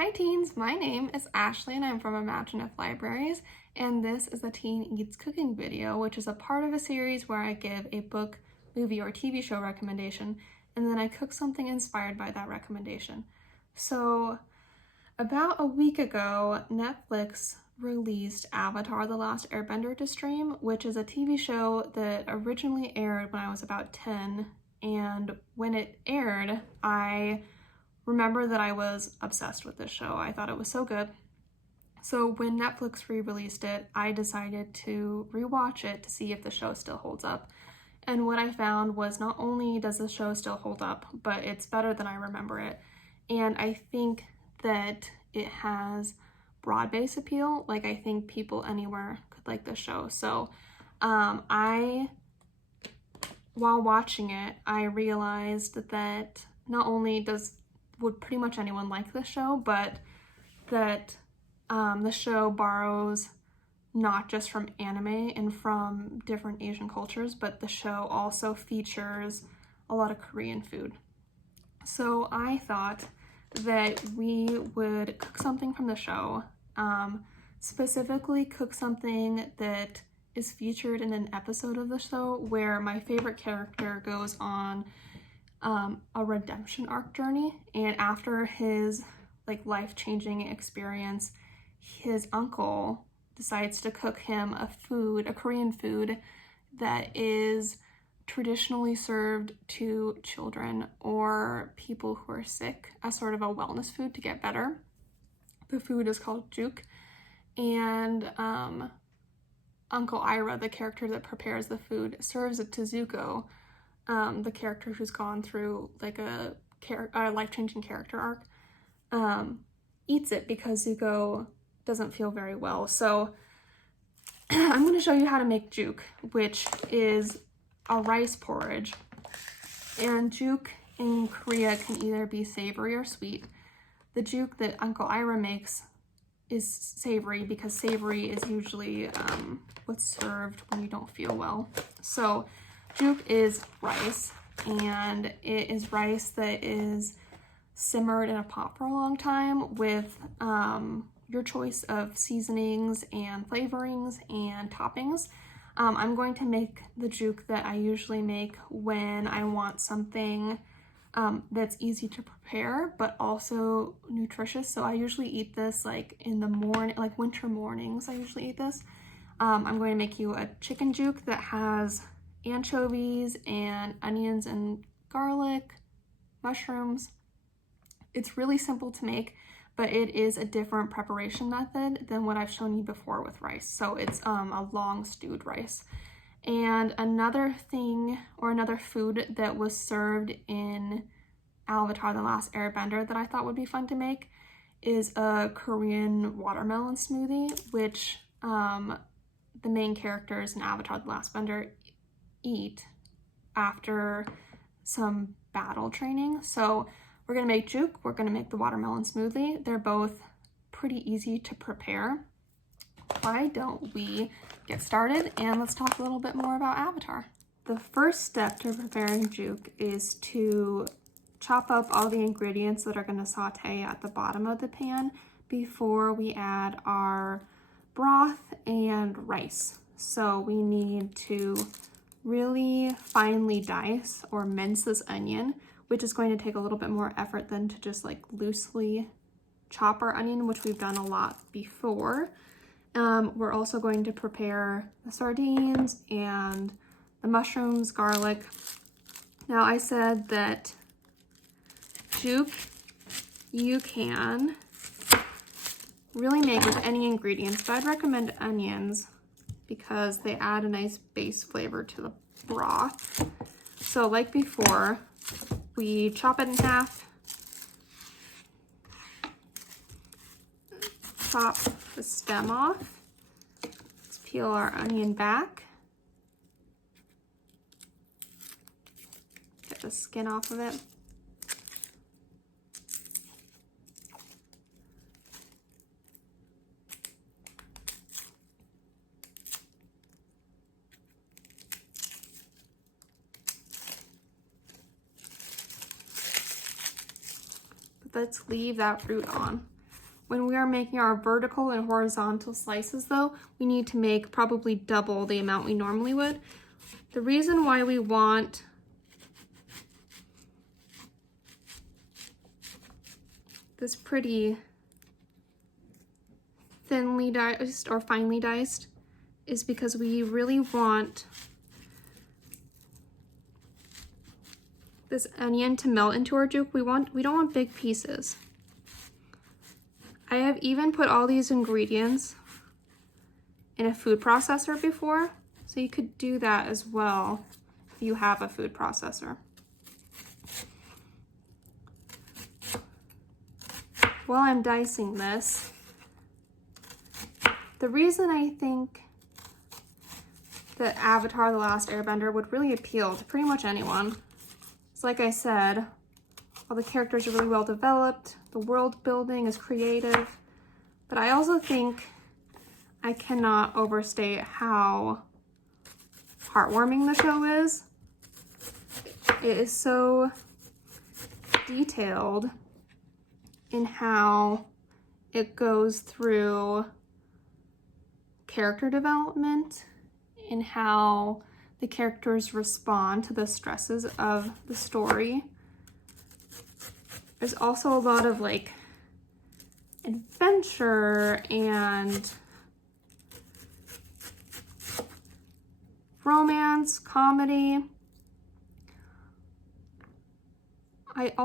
Hi teens, my name is Ashley and I'm from Imagine If Libraries, and this is a Teen Eats Cooking video, which is a part of a series where I give a book, movie, or TV show recommendation, and then I cook something inspired by that recommendation. So, about a week ago, Netflix released Avatar: The Last Airbender to stream, which is a TV show that originally aired when I was about 10, and when it aired, I remember that I was obsessed with this show. I thought it was so good. So when Netflix re-released it, I decided to rewatch it to see if the show still holds up. And what I found was not only does the show still hold up, but it's better than I remember it. And I think that it has broad-based appeal. Like, I think people anywhere could like this show. So while watching it, I realized that not only would pretty much anyone like this show, but that the show borrows not just from anime and from different Asian cultures, but the show also features a lot of Korean food. So I thought that we would cook something from the show, specifically cook something that is featured in an episode of the show where my favorite character goes on a redemption arc journey, and after his life-changing experience, his uncle decides to cook him a Korean food that is traditionally served to children or people who are sick as sort of a wellness food to get better. The food is called juk, and Uncle Iroh, the character that prepares the food, serves it to Zuko, the character who's gone through a life-changing character arc, eats it because Zuko doesn't feel very well. So I'm going to show you how to make juk, which is a rice porridge. And juk in Korea can either be savory or sweet. The juk that Uncle Iroh makes is savory because savory is usually what's served when you don't feel well. So juk is rice, and it is rice that is simmered in a pot for a long time with your choice of seasonings and flavorings and toppings. I'm going to make the juk that I usually make when I want something that's easy to prepare but also nutritious. So I usually eat this in the morning, winter mornings. I usually eat this. I'm going to make you a chicken juk that has anchovies and onions and garlic, mushrooms. It's really simple to make, but it is a different preparation method than what I've shown you before with rice. So it's a long stewed rice. And another thing, or another food that was served in Avatar: The Last Airbender that I thought would be fun to make is a Korean watermelon smoothie, which the main characters in Avatar: The Last Airbender eat after some battle training. So we're gonna make juk, we're gonna make the watermelon smoothie. They're both pretty easy to prepare. Why don't we get started and let's talk a little bit more about Avatar. The first step to preparing juk is to chop up all the ingredients that are gonna saute at the bottom of the pan before we add our broth and rice. So we need to really finely dice or mince this onion, which is going to take a little bit more effort than to just loosely chop our onion, which we've done a lot before. We're also going to prepare the sardines and the mushrooms, garlic. Now, I said that juk you can really make with any ingredients, but I'd recommend onions because they add a nice base flavor to the broth. So like before, we chop it in half, chop the stem off, let's peel our onion back, get the skin off of it. Let's leave that root on. When we are making our vertical and horizontal slices though, we need to make probably double the amount we normally would. The reason why we want this pretty thinly diced or finely diced is because we really want this onion to melt into our juke. We don't want big pieces. I have even put all these ingredients in a food processor before, so you could do that as well if you have a food processor. While I'm dicing this, the reason I think that Avatar: The Last Airbender would really appeal to pretty much anyone is, like I said, all the characters are really well developed, the world building is creative, but I also think I cannot overstate how heartwarming the show is. It is so detailed in how it goes through character development, in how the characters respond to the stresses of the story. There's also a lot of like adventure and romance, comedy.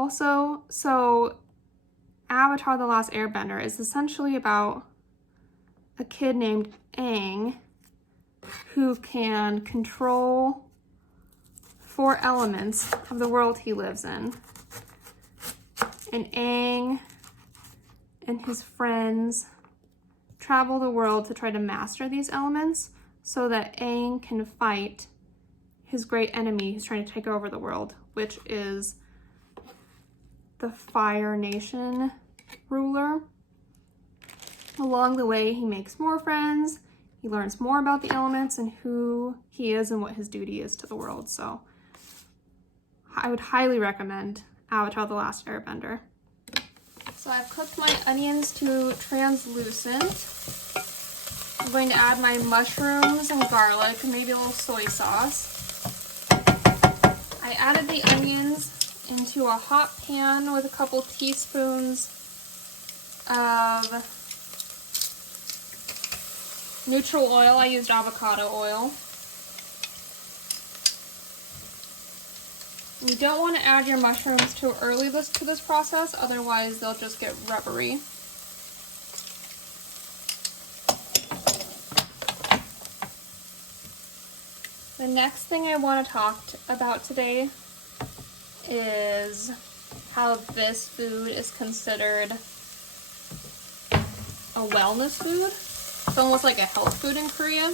So Avatar: The Last Airbender is essentially about a kid named Aang who can control 4 elements of the world he lives in. And Aang and his friends travel the world to try to master these elements so that Aang can fight his great enemy who's trying to take over the world, which is the Fire Nation ruler. Along the way, he makes more friends, he learns more about the elements and who he is and what his duty is to the world. So I would highly recommend Avatar: The Last Airbender. So I've cooked my onions to translucent. I'm going to add my mushrooms and garlic, maybe a little soy sauce. I added the onions into a hot pan with a couple teaspoons of neutral oil. I used avocado oil. You don't want to add your mushrooms too early to this process, otherwise they'll just get rubbery. The next thing I want to talk about today is how this food is considered a wellness food. It's almost like a health food in Korea.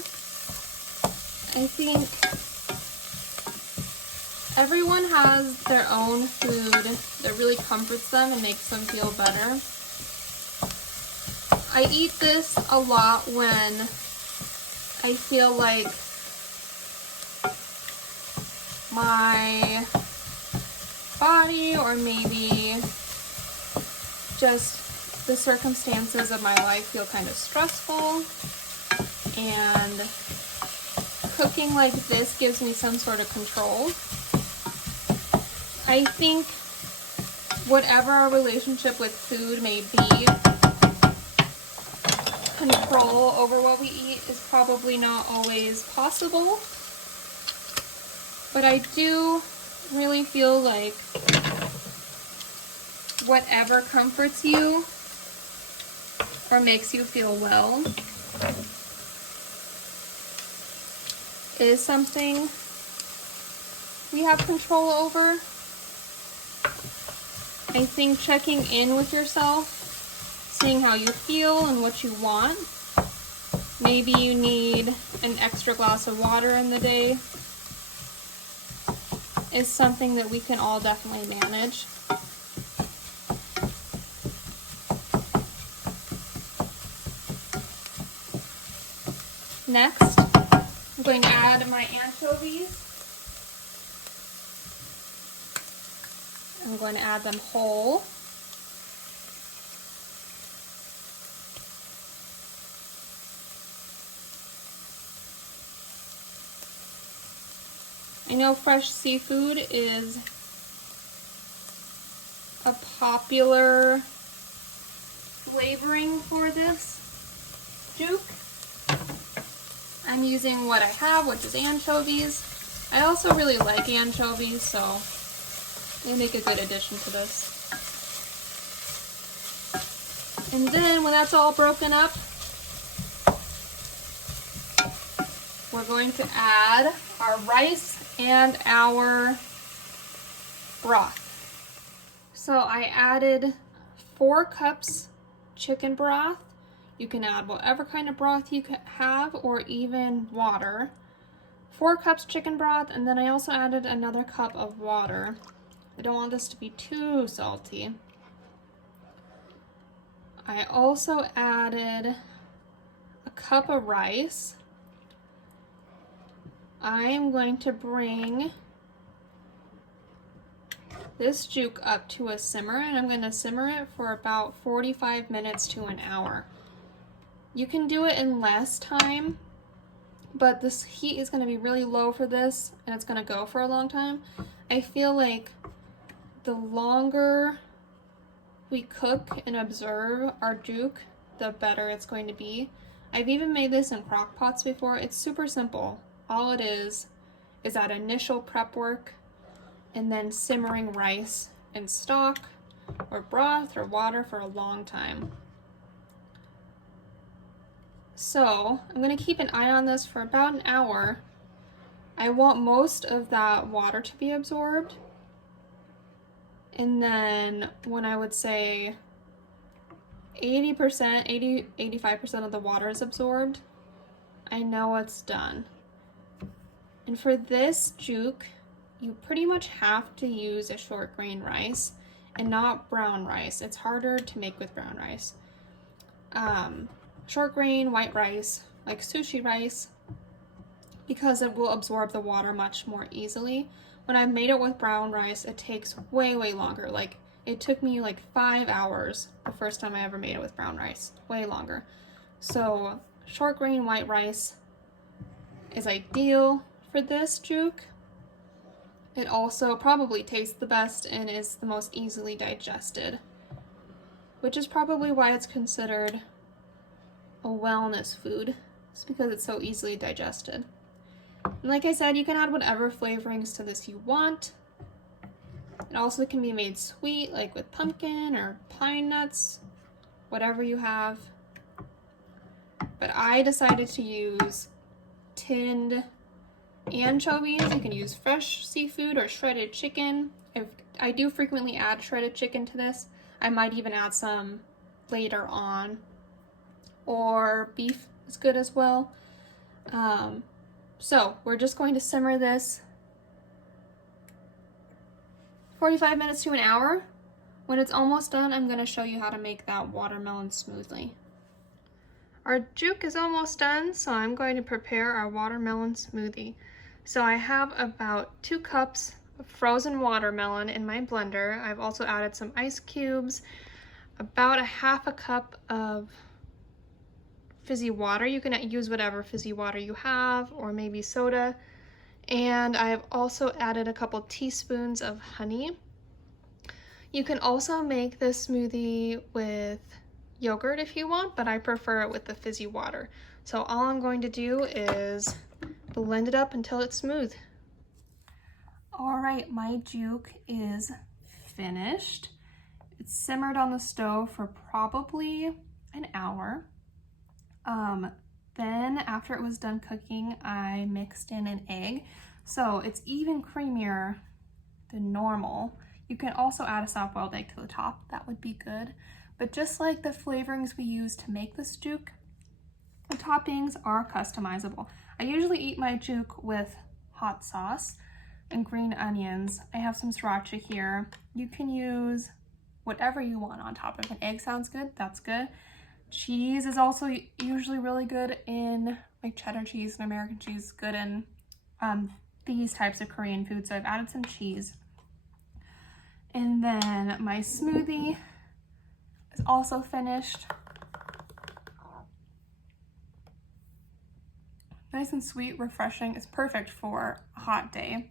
I think everyone has their own food that really comforts them and makes them feel better. I eat this a lot when I feel like my body or maybe just the circumstances of my life feel kind of stressful, and cooking like this gives me some sort of control. I think whatever our relationship with food may be, control over what we eat is probably not always possible. But I do really feel like whatever comforts you or makes you feel well is something we have control over. I think checking in with yourself, seeing how you feel and what you want. Maybe you need an extra glass of water in the day, is something that we can all definitely manage. Next, I'm going to add my anchovies. I'm going to add them whole. I know fresh seafood is a popular flavoring for this juke. I'm using what I have, which is anchovies. I also really like anchovies, so they make a good addition to this. And then when that's all broken up, we're going to add our rice and our broth. So I added 4 cups chicken broth. You can add whatever kind of broth you have, or even water. 4 cups chicken broth, and then I also added another cup of water. I don't want this to be too salty. I also added a cup of rice. I am going to bring this juke up to a simmer, and I'm going to simmer it for about 45 minutes to an hour. You can do it in less time, but this heat is going to be really low for this, and it's going to go for a long time. I feel like the longer we cook and observe our juke, the better it's going to be. I've even made this in crock pots before. It's super simple. All it is that initial prep work, and then simmering rice in stock or broth or water for a long time. So I'm going to keep an eye on this for about an hour. I want most of that water to be absorbed. And then when I would say 85% of the water is absorbed, I know it's done. And for this juke, you pretty much have to use a short grain rice and not brown rice. It's harder to make with brown rice. Short grain white rice, like sushi rice, because it will absorb the water much more easily. When I've made it with brown rice, it takes way longer. Like, it took me like 5 hours the first time I ever made it with brown rice. Way longer. So short grain white rice is ideal for this juke. It also probably tastes the best and is the most easily digested, which is probably why it's considered a wellness food. It's because it's so easily digested. And like I said, you can add whatever flavorings to this you want. It also can be made sweet, like with pumpkin or pine nuts, whatever you have. But I decided to use tinned anchovies. You can use fresh seafood or shredded chicken. I do frequently add shredded chicken to this. I might even add some later on. Or beef is good as well. So we're just going to simmer this 45 minutes to an hour. When it's almost done, I'm going to show you how to make that watermelon smoothie. Our juke is almost done, so I'm going to prepare our watermelon smoothie. So I have about 2 cups of frozen watermelon in my blender. I've also added some ice cubes, about a half a cup of fizzy water. You can use whatever fizzy water you have, or maybe soda. And I've also added a couple teaspoons of honey. You can also make this smoothie with yogurt if you want, but I prefer it with the fizzy water. So all I'm going to do is blend it up until it's smooth. All right, my juke is finished. It's simmered on the stove for probably an hour. Then after it was done cooking, I mixed in an egg. So it's even creamier than normal. You can also add a soft-boiled egg to the top. That would be good. But just like the flavorings we use to make this juke, the toppings are customizable. I usually eat my juke with hot sauce and green onions. I have some sriracha here. You can use whatever you want on top. If an egg sounds good, that's good. Cheese is also usually really good in, like cheddar cheese and American cheese is good in these types of Korean food. So I've added some cheese. And then my smoothie is also finished. Nice and sweet, refreshing. It's perfect for a hot day.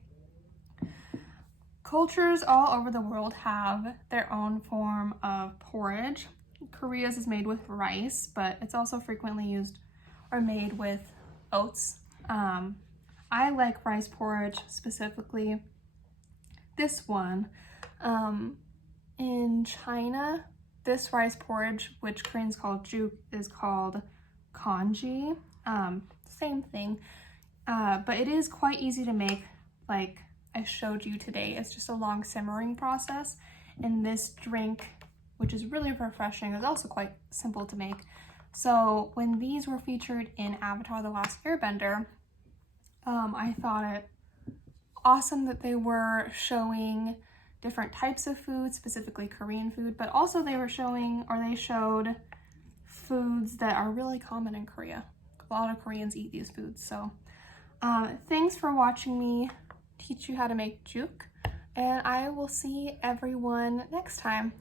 Cultures all over the world have their own form of porridge. Korea's is made with rice, but it's also frequently used or made with oats. I like rice porridge, specifically this one. In China, this rice porridge, which Koreans call juk, is called congee. Same thing, but it is quite easy to make, like I showed you today. It's just a long simmering process, and this drink, which is really refreshing, is also quite simple to make. So when these were featured in Avatar: The Last Airbender, I thought it awesome that they were showing different types of food, specifically Korean food, but also they showed foods that are really common in Korea. A lot of Koreans eat these foods. So thanks for watching me teach you how to make juk, and I will see everyone next time.